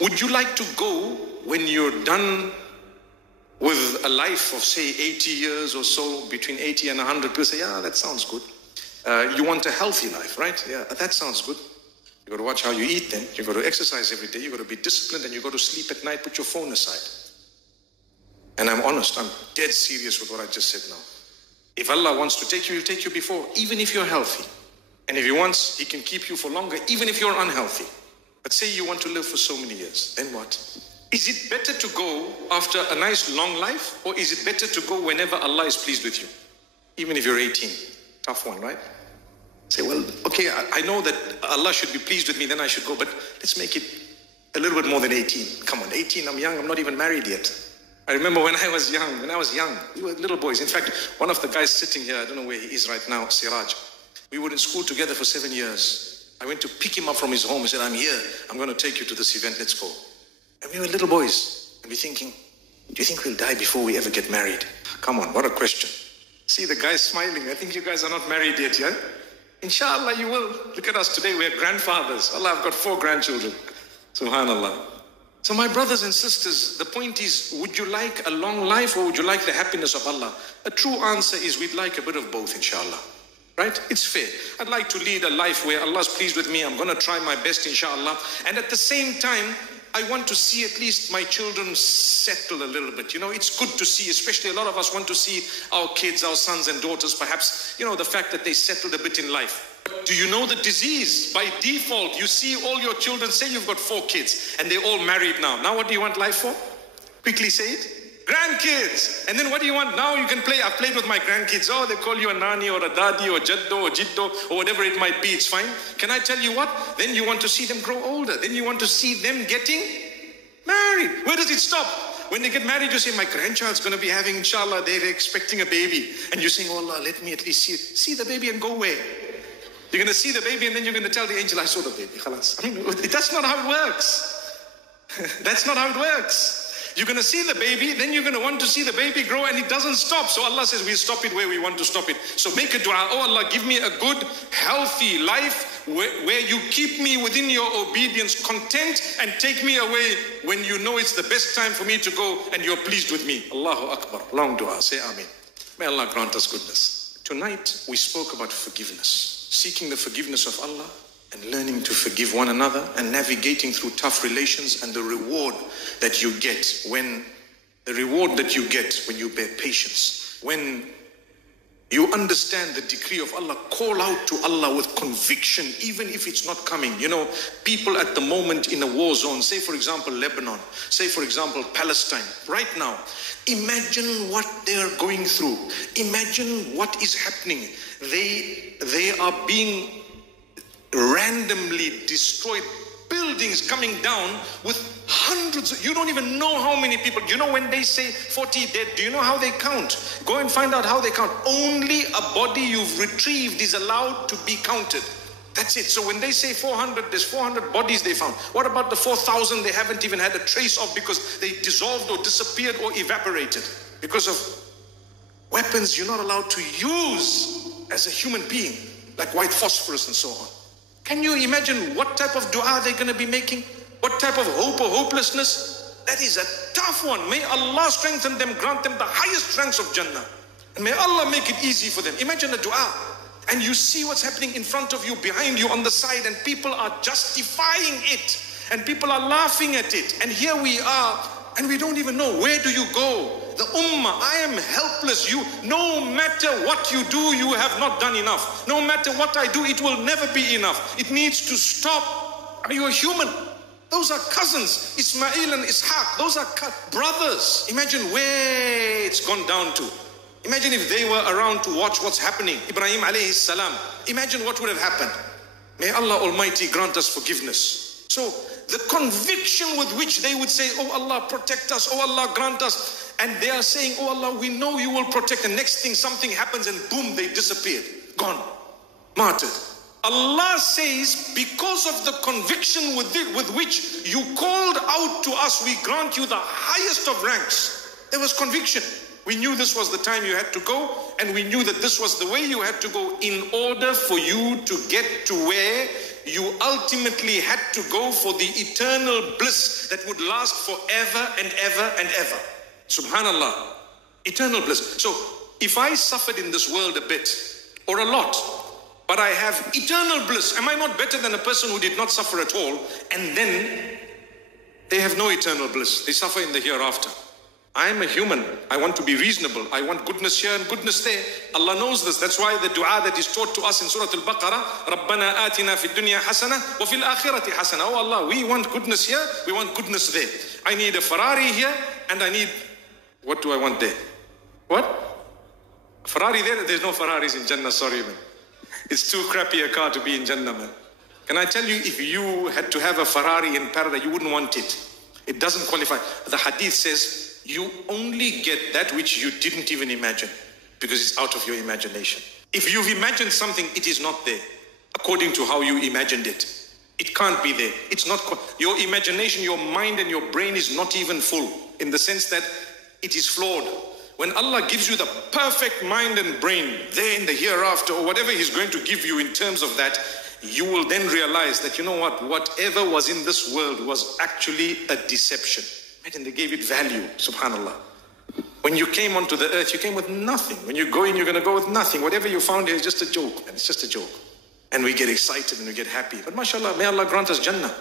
Would you like to go when you're done with a life of, say, 80 years or so, between 80 and 100? People say, yeah, that sounds good. You want a healthy life, right? Yeah, that sounds good. You got to watch how you eat then. You got to exercise every day. You got to be disciplined, and you got to sleep at night, put your phone aside. And I'm honest, I'm dead serious with what I just said now. If Allah wants to take you, He'll take you before, even if you're healthy. And if He wants, He can keep you for longer, even if you're unhealthy. But say you want to live for so many years, then what? Is it better to go after a nice long life, or is it better to go whenever Allah is pleased with you? Even if you're 18. Tough one, right? Say, well, okay, I know that Allah should be pleased with me, then I should go, but let's make it a little bit more than 18. Come on, 18, I'm young, I'm not even married yet. I remember when I was young, we were little boys. In fact, one of the guys sitting here, I don't know where he is right now, Siraj. We were in school together for 7 years. I went to pick him up from his home. He said, I'm here. I'm going to take you to this event. Let's go. And we were little boys. And we're thinking, do you think we'll die before we ever get married? Come on, what a question. See the guys smiling. I think you guys are not married yet, yeah? Inshallah, you will. Look at us today. We're grandfathers. Allah, I've got 4 grandchildren. Subhanallah. So my brothers and sisters, the point is, would you like a long life, or would you like the happiness of Allah? A true answer is we'd like a bit of both, inshallah. Right? It's fair. I'd like to lead a life where Allah's pleased with me. I'm going to try my best, inshallah. And at the same time, I want to see at least my children settle a little bit. You know, it's good to see, especially a lot of us want to see our kids, our sons and daughters, perhaps, you know, the fact that they settled a bit in life. But do you know the disease? By default, you see all your children, say you've got 4 kids and they're all married now. Now what do you want life for? Quickly say it. Grandkids. And then what do you want? Now you can play. I've played with my grandkids. Oh, they call you a nani or a dadi or jaddo or jiddo or whatever it might be. It's fine. Can I tell you what? Then you want to see them grow older. Then you want to see them getting married. Where does it stop? When they get married, you say, my grandchild's going to be having, inshallah, they're expecting a baby. And you're saying, oh Allah, let me at least see the baby and go away. You're going to see the baby and then you're going to tell the angel, I saw the baby. Khalas. That's not how it works. That's not how it works. You're going to see the baby, then you're going to want to see the baby grow, and it doesn't stop. So Allah says, we'll stop it where we want to stop it. So make a dua. Oh Allah, give me a good, healthy life where you keep me within your obedience, content, and take me away when you know it's the best time for me to go and you're pleased with me. Allahu Akbar. Long dua. Say Ameen. May Allah grant us goodness. Tonight, we spoke about forgiveness. Seeking the forgiveness of Allah, and learning to forgive one another, and navigating through tough relations, and the reward that you get when you bear patience, when you understand the decree of Allah. Call out to Allah with conviction, even if it's not coming. You know, people at the moment in a war zone, say for example Lebanon, say for example Palestine, right now, imagine what they are going through. Imagine what is happening. They are being randomly destroyed, buildings coming down with hundreds. You don't even know how many people. Do you know when they say 40 dead, do you know how they count? Go and find out how they count. Only a body you've retrieved is allowed to be counted. That's it. So when they say 400, there's 400 bodies they found. What about the 4,000 they haven't even had a trace of because they dissolved or disappeared or evaporated because of weapons you're not allowed to use as a human being, like white phosphorus and so on? Can you imagine what type of dua they're going to be making? What type of hope or hopelessness? That is a tough one. May Allah strengthen them, grant them the highest ranks of Jannah. And may Allah make it easy for them. Imagine a dua. And you see what's happening in front of you, behind you, on the side, and people are justifying it. And people are laughing at it. And here we are, and we don't even know, where do you go? The ummah, I am helpless. No matter what you do, you have not done enough. No matter what I do, it will never be enough. It needs to stop. Are you a human? Those are cousins, Ismail and Ishaq. Those are brothers. Imagine where it's gone down to. Imagine if they were around to watch what's happening. Ibrahim alayhi salam. Imagine what would have happened. May Allah Almighty grant us forgiveness. So the conviction with which they would say, oh Allah, protect us. Oh Allah, grant us. And they are saying, oh Allah, we know you will protect. And next thing, something happens and boom, they disappear. Gone. Martyred. Allah says, because of the conviction with which you called out to us, we grant you the highest of ranks. There was conviction. We knew this was the time you had to go, and we knew that this was the way you had to go in order for you to get to where you ultimately had to go for the eternal bliss that would last forever and ever and ever. Subhanallah. Eternal bliss. So if I suffered in this world a bit or a lot, but I have eternal bliss, am I not better than a person who did not suffer at all and then they have no eternal bliss? They suffer in the hereafter. I am a human. I want to be reasonable. I want goodness here and goodness there. Allah knows this. That's why the dua that is taught to us in Surah Al-Baqarah, رَبَّنَا آتِنَا فِي الدُّنْيَا حَسَنَةً وَفِي الْآخِرَةِ حَسَنَةً. Oh Allah, we want goodness here, we want goodness there. I need a Ferrari here and I need, what do I want there? What? Ferrari there? There's no Ferraris in Jannah, sorry man. It's too crappy a car to be in Jannah, man. Can I tell you, if you had to have a Ferrari in paradise, you wouldn't want it. It doesn't qualify. The hadith says, you only get that which you didn't even imagine, because it's out of your imagination. If you've imagined something, it is not there, according to how you imagined it. It can't be there. It's not, your imagination, your mind and your brain is not even full, in the sense that it is flawed. When Allah gives you the perfect mind and brain there in the hereafter, or whatever He's going to give you in terms of that, you will then realize that, you know what, whatever was in this world was actually a deception. Right? And they gave it value, subhanallah. When you came onto the earth, you came with nothing. When you go in, you're going to go with nothing. Whatever you found here is just a joke, and it's just a joke. And we get excited and we get happy. But mashallah, may Allah grant us Jannah.